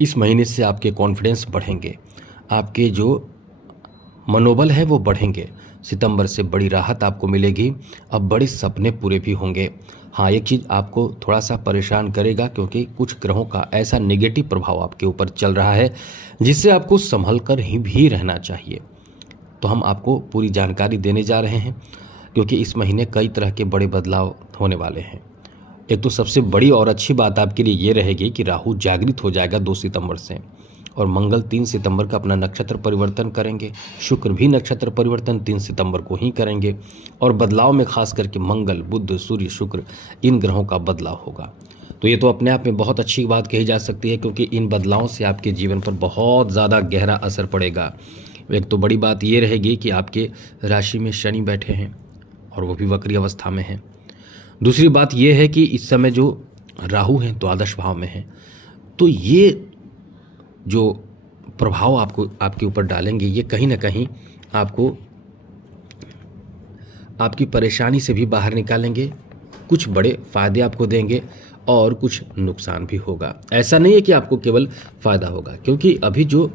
इस महीने से आपके कॉन्फिडेंस बढ़ेंगे, आपके जो मनोबल है वो बढ़ेंगे। सितंबर से बड़ी राहत आपको मिलेगी, अब बड़े सपने पूरे भी होंगे। हाँ, एक चीज़ आपको थोड़ा सा परेशान करेगा क्योंकि कुछ ग्रहों का ऐसा नेगेटिव प्रभाव आपके ऊपर चल रहा है जिससे आपको संभल कर ही भी रहना चाहिए। तो हम आपको पूरी जानकारी देने जा रहे हैं क्योंकि इस महीने कई तरह के बड़े बदलाव होने वाले हैं। एक तो सबसे बड़ी और अच्छी बात आपके लिए ये रहेगी कि राहु जागृत हो जाएगा 2 सितंबर से, और मंगल 3 सितंबर का अपना नक्षत्र परिवर्तन करेंगे। शुक्र भी नक्षत्र परिवर्तन 3 सितंबर को ही करेंगे, और बदलाव में खास करके मंगल, बुध, सूर्य, शुक्र, इन ग्रहों का बदलाव होगा। तो ये तो अपने आप में बहुत अच्छी बात कही जा सकती है क्योंकि इन बदलावों से आपके जीवन पर बहुत ज़्यादा गहरा असर पड़ेगा। एक तो बड़ी बात ये रहेगी कि आपके राशि में शनि बैठे हैं और वो भी वक्री अवस्था में हैं। दूसरी बात यह है कि इस समय जो राहु हैं द्वादश भाव में हैं, तो ये जो प्रभाव आपको आपके ऊपर डालेंगे ये कहीं ना कहीं आपको आपकी परेशानी से भी बाहर निकालेंगे, कुछ बड़े फायदे आपको देंगे और कुछ नुकसान भी होगा। ऐसा नहीं है कि आपको केवल फायदा होगा, क्योंकि अभी जो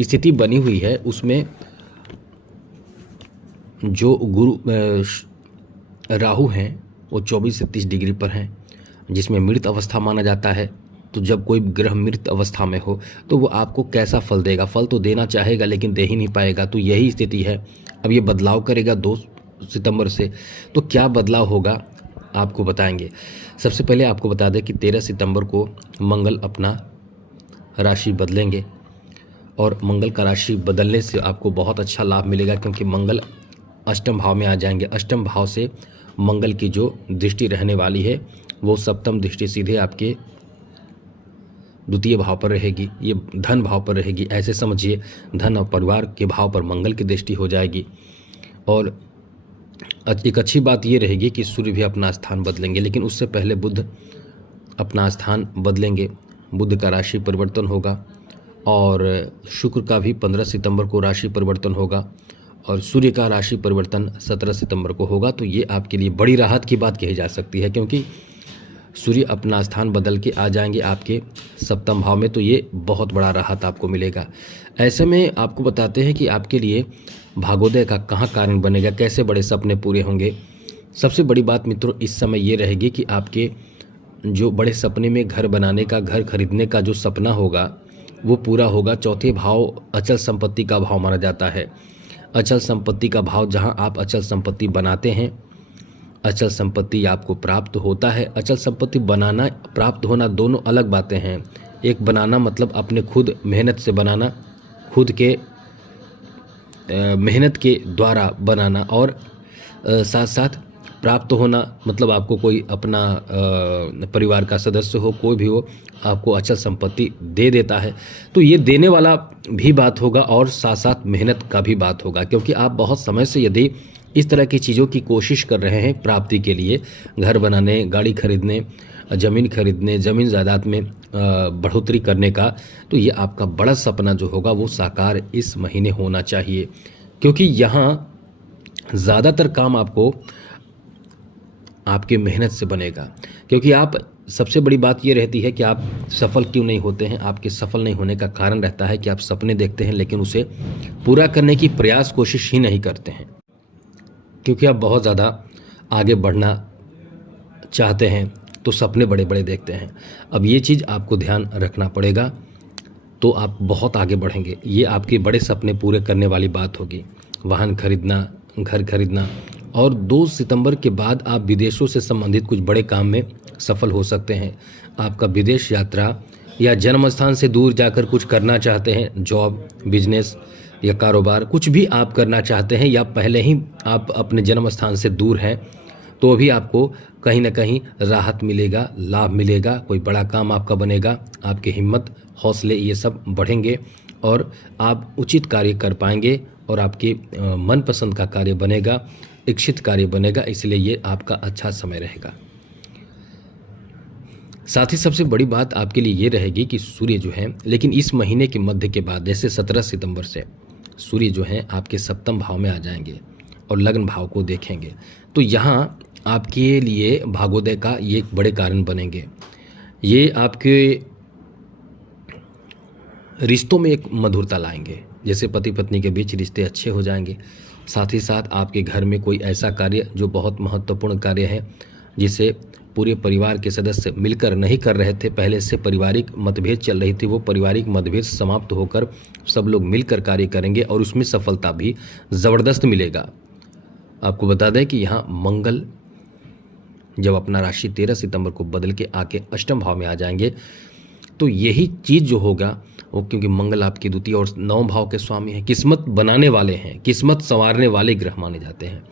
स्थिति बनी हुई है उसमें जो राहु हैं वो 24 से 30 डिग्री पर हैं, जिसमें मृत अवस्था माना जाता है। तो जब कोई ग्रह मृत अवस्था में हो तो वो आपको कैसा फल देगा? फल तो देना चाहेगा लेकिन दे ही नहीं पाएगा। तो यही स्थिति है। अब ये बदलाव करेगा 2 सितंबर से, तो क्या बदलाव होगा आपको बताएंगे। सबसे पहले आपको बता दें कि 13 सितंबर को मंगल अपना राशि बदलेंगे, और मंगल का राशि बदलने से आपको बहुत अच्छा लाभ मिलेगा क्योंकि मंगल अष्टम भाव में आ जाएंगे। अष्टम भाव से मंगल की जो दृष्टि रहने वाली है वो सप्तम दृष्टि सीधे आपके द्वितीय भाव पर रहेगी, ये धन भाव पर रहेगी। ऐसे समझिए धन और परिवार के भाव पर मंगल की दृष्टि हो जाएगी। और एक अच्छी बात ये रहेगी कि सूर्य भी अपना स्थान बदलेंगे, लेकिन उससे पहले बुध अपना स्थान बदलेंगे। बुध का राशि परिवर्तन होगा, और शुक्र का भी 15 सितंबर को राशि परिवर्तन होगा, और सूर्य का राशि परिवर्तन 17 सितंबर को होगा। तो ये आपके लिए बड़ी राहत की बात कही जा सकती है क्योंकि सूर्य अपना स्थान बदल के आ जाएंगे आपके सप्तम भाव में, तो ये बहुत बड़ा राहत आपको मिलेगा। ऐसे में आपको बताते हैं कि आपके लिए भाग्योदय का कहाँ कारण बनेगा, कैसे बड़े सपने पूरे होंगे। सबसे बड़ी बात मित्रों इस समय ये रहेगी कि आपके जो बड़े सपने में घर बनाने का, घर खरीदने का जो सपना होगा वो पूरा होगा। चौथे भाव अचल संपत्ति का भाव माना जाता है। अचल संपत्ति का भाव, जहां आप अचल संपत्ति बनाते हैं, अचल संपत्ति आपको प्राप्त होता है। अचल संपत्ति बनाना, प्राप्त होना दोनों अलग बातें हैं। एक बनाना मतलब अपने खुद मेहनत से बनाना, खुद के मेहनत के द्वारा बनाना, और साथ साथ प्राप्त होना मतलब आपको कोई अपना परिवार का सदस्य हो, कोई भी हो, आपको अचल संपत्ति दे देता है। तो ये देने वाला भी बात होगा और साथ साथ मेहनत का भी बात होगा, क्योंकि आप बहुत समय से यदि इस तरह की चीज़ों की कोशिश कर रहे हैं प्राप्ति के लिए, घर बनाने, गाड़ी खरीदने, ज़मीन खरीदने, ज़मीन जायदाद में बढ़ोतरी करने का, तो ये आपका बड़ा सपना जो होगा वो साकार इस महीने होना चाहिए। क्योंकि यहाँ ज़्यादातर काम आपको आपके मेहनत से बनेगा। क्योंकि आप, सबसे बड़ी बात ये रहती है कि आप सफल क्यों नहीं होते हैं। आपके सफल नहीं होने का कारण रहता है कि आप सपने देखते हैं लेकिन उसे पूरा करने की प्रयास, कोशिश ही नहीं करते हैं, क्योंकि आप बहुत ज़्यादा आगे बढ़ना चाहते हैं तो सपने बड़े बड़े देखते हैं। अब ये चीज़ आपको ध्यान रखना पड़ेगा, तो आप बहुत आगे बढ़ेंगे। ये आपके बड़े सपने पूरे करने वाली बात होगी। वाहन खरीदना, घर खरीदना, और 2 सितंबर के बाद आप विदेशों से संबंधित कुछ बड़े काम में सफल हो सकते हैं। आपका विदेश यात्रा या जन्म स्थान से दूर जाकर कुछ करना चाहते हैं, जॉब, बिजनेस या कारोबार, कुछ भी आप करना चाहते हैं, या पहले ही आप अपने जन्म स्थान से दूर हैं, तो भी आपको कहीं ना कहीं राहत मिलेगा, लाभ मिलेगा, कोई बड़ा काम आपका बनेगा। आपकी हिम्मत, हौसले ये सब बढ़ेंगे और आप उचित कार्य कर पाएंगे, और आपके मनपसंद का कार्य बनेगा, इच्छित कार्य बनेगा। इसलिए ये आपका अच्छा समय रहेगा। साथ ही सबसे बड़ी बात आपके लिए ये रहेगी कि सूर्य जो है, लेकिन इस महीने के मध्य के बाद, जैसे 17 सितंबर से सूर्य जो है आपके सप्तम भाव में आ जाएंगे और लग्न भाव को देखेंगे। तो यहाँ आपके लिए भाग्योदय का ये एक बड़े कारण बनेंगे। ये आपके रिश्तों में एक मधुरता लाएंगे, जैसे पति पत्नी के बीच रिश्ते अच्छे हो जाएंगे। साथ ही साथ आपके घर में कोई ऐसा कार्य जो बहुत महत्वपूर्ण कार्य है, जिसे पूरे परिवार के सदस्य मिलकर नहीं कर रहे थे, पहले से पारिवारिक मतभेद चल रही थी, वो पारिवारिक मतभेद समाप्त होकर सब लोग मिलकर कार्य करेंगे और उसमें सफलता भी ज़बरदस्त मिलेगा। आपको बता दें कि यहाँ मंगल जब अपना राशि 13 सितंबर को बदल के आके अष्टम भाव में आ जाएंगे, तो यही चीज़ जो होगा वो, क्योंकि मंगल आपकी द्वितीय और 9 भाव के स्वामी हैं, किस्मत बनाने वाले हैं, किस्मत संवारने वाले ग्रह माने जाते हैं,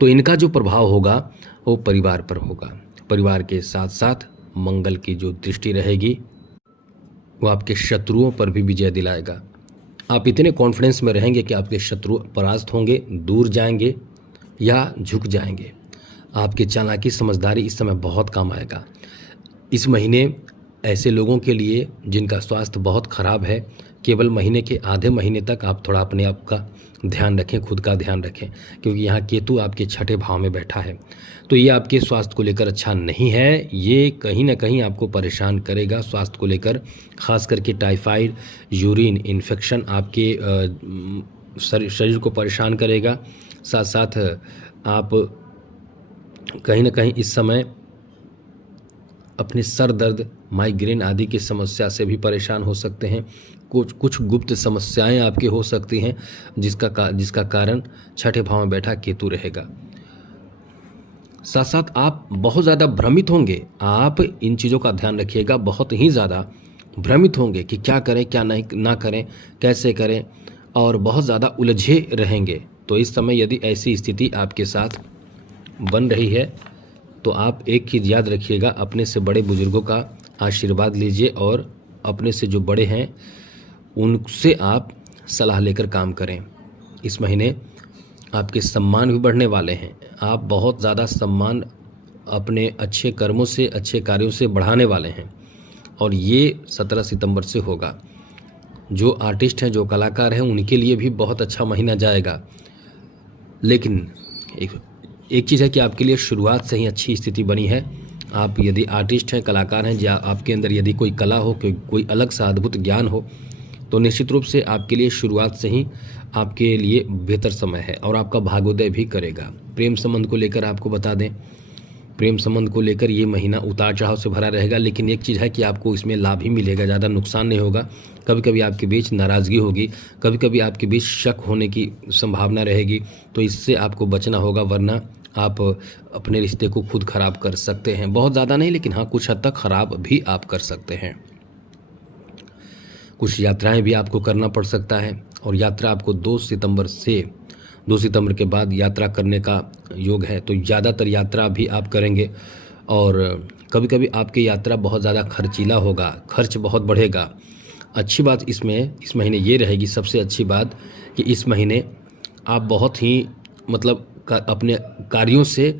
तो इनका जो प्रभाव होगा वो परिवार पर होगा। परिवार के साथ साथ मंगल की जो दृष्टि रहेगी वो आपके शत्रुओं पर भी विजय दिलाएगा। आप इतने कॉन्फिडेंस में रहेंगे कि आपके शत्रु परास्त होंगे, दूर जाएंगे या झुक जाएंगे। आपकी चालाकी समझदारी इस समय बहुत काम आएगा। इस महीने ऐसे लोगों के लिए जिनका स्वास्थ्य बहुत ख़राब है, केवल महीने के आधे महीने तक आप थोड़ा अपने आप का ध्यान रखें, खुद का ध्यान रखें, क्योंकि यहाँ केतु आपके 6ठे भाव में बैठा है, तो ये आपके स्वास्थ्य को लेकर अच्छा नहीं है। ये कहीं ना कहीं आपको परेशान करेगा स्वास्थ्य को लेकर, ख़ास करके टाइफाइड, यूरिन इन्फेक्शन आपके शरीर को परेशान करेगा। साथ साथ आप कहीं ना कहीं इस समय अपने सर दर्द, माइग्रेन आदि की समस्या से भी परेशान हो सकते हैं। कुछ गुप्त समस्याएं आपके हो सकती हैं, जिसका कारण 6ठे भाव में बैठा केतु रहेगा। साथ साथ आप बहुत ज़्यादा भ्रमित होंगे। आप इन चीज़ों का ध्यान रखिएगा, बहुत ही ज़्यादा भ्रमित होंगे कि क्या करें क्या नहीं ना करें, कैसे करें, और बहुत ज़्यादा उलझे रहेंगे। तो इस समय यदि ऐसी स्थिति आपके साथ बन रही है तो आप एक चीज़ याद रखिएगा, अपने से बड़े बुजुर्गों का आशीर्वाद लीजिए और अपने से जो बड़े हैं उनसे आप सलाह लेकर काम करें। इस महीने आपके सम्मान भी बढ़ने वाले हैं। आप बहुत ज़्यादा सम्मान अपने अच्छे कर्मों से, अच्छे कार्यों से बढ़ाने वाले हैं, और ये 17 सितंबर से होगा। जो आर्टिस्ट हैं, जो कलाकार हैं, उनके लिए भी बहुत अच्छा महीना जाएगा। लेकिन एक चीज़ है कि आपके लिए शुरुआत से ही अच्छी स्थिति बनी है। आप यदि आर्टिस्ट हैं, कलाकार हैं, या आपके अंदर यदि कोई कला हो, कोई अलग सा अद्भुत ज्ञान हो, तो निश्चित रूप से आपके लिए शुरुआत से ही आपके लिए बेहतर समय है और आपका भाग्योदय भी करेगा। प्रेम संबंध को लेकर आपको बता दें, प्रेम संबंध को लेकर ये महीना उतार चढ़ाव से भरा रहेगा, लेकिन एक चीज़ है कि आपको इसमें लाभ ही मिलेगा, ज़्यादा नुकसान नहीं होगा। कभी कभी आपके बीच नाराज़गी होगी, कभी कभी आपके बीच शक होने की संभावना रहेगी, तो इससे आपको बचना होगा, वरना आप अपने रिश्ते को खुद ख़राब कर सकते हैं। बहुत ज़्यादा नहीं, लेकिन हाँ कुछ हद तक ख़राब भी आप कर सकते हैं। कुछ यात्राएं भी आपको करना पड़ सकता है, और यात्रा आपको 2 सितंबर के बाद यात्रा करने का योग है, तो ज़्यादातर यात्रा भी आप करेंगे। और कभी कभी आपकी यात्रा बहुत ज़्यादा खर्चीला होगा, खर्च बहुत बढ़ेगा। अच्छी बात इस महीने ये रहेगी, सबसे अच्छी बात कि इस महीने आप बहुत ही अपने कार्यों से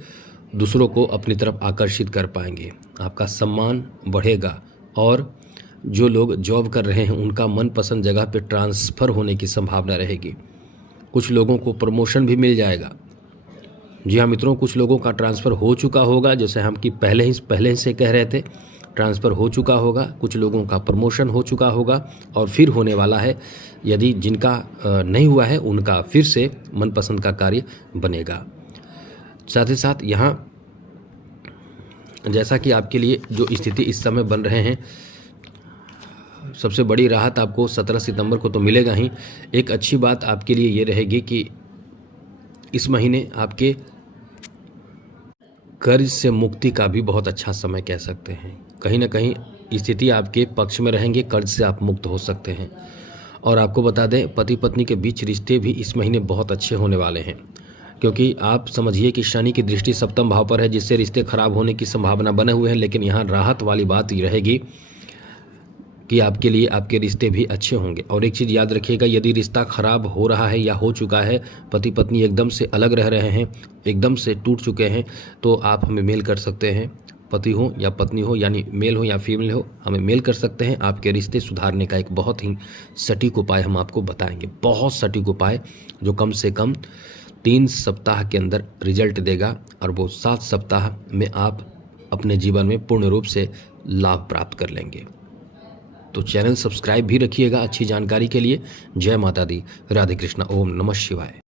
दूसरों को अपनी तरफ आकर्षित कर पाएंगे। आपका सम्मान बढ़ेगा, और जो लोग जॉब कर रहे हैं उनका मनपसंद जगह पे ट्रांसफ़र होने की संभावना रहेगी। कुछ लोगों को प्रमोशन भी मिल जाएगा। जी हाँ मित्रों, कुछ लोगों का ट्रांसफ़र हो चुका होगा, जैसे हम कि पहले से कह रहे थे, ट्रांसफ़र हो चुका होगा। कुछ लोगों का प्रमोशन हो चुका होगा और फिर होने वाला है। यदि जिनका नहीं हुआ है उनका फिर से मनपसंद का कार्य बनेगा। साथ ही साथ यहाँ जैसा कि आपके लिए जो स्थिति इस समय बन रहे हैं, सबसे बड़ी राहत आपको 17 सितंबर को तो मिलेगा ही। एक अच्छी बात आपके लिए ये रहेगी कि इस महीने आपके कर्ज से मुक्ति का भी बहुत अच्छा समय कह सकते हैं। कहीं ना कहीं स्थिति आपके पक्ष में रहेंगे, कर्ज से आप मुक्त हो सकते हैं। और आपको बता दें, पति पत्नी के बीच रिश्ते भी इस महीने बहुत अच्छे होने वाले हैं, क्योंकि आप समझिए कि शनि की दृष्टि सप्तम भाव पर है, जिससे रिश्ते खराब होने की संभावना बने हुए हैं। लेकिन यहाँ राहत वाली बात ये रहेगी कि आपके लिए आपके रिश्ते भी अच्छे होंगे। और एक चीज़ याद रखिएगा, यदि रिश्ता खराब हो रहा है या हो चुका है, पति पत्नी एकदम से अलग रह रहे हैं, एकदम से टूट चुके हैं, तो आप हमें मेल कर सकते हैं। पति हो या पत्नी हो, यानी मेल हो या फीमेल हो, हमें मेल कर सकते हैं। आपके रिश्ते सुधारने का एक बहुत ही सटीक उपाय हम आपको बताएंगे, बहुत सटीक उपाय जो कम से कम 3 सप्ताह के अंदर रिजल्ट देगा, और वो 7 सप्ताह में आप अपने जीवन में पूर्ण रूप से लाभ प्राप्त कर लेंगे। तो चैनल सब्सक्राइब भी रखिएगा अच्छी जानकारी के लिए। जय माता दी, राधे कृष्णा, ओम नमः शिवाय।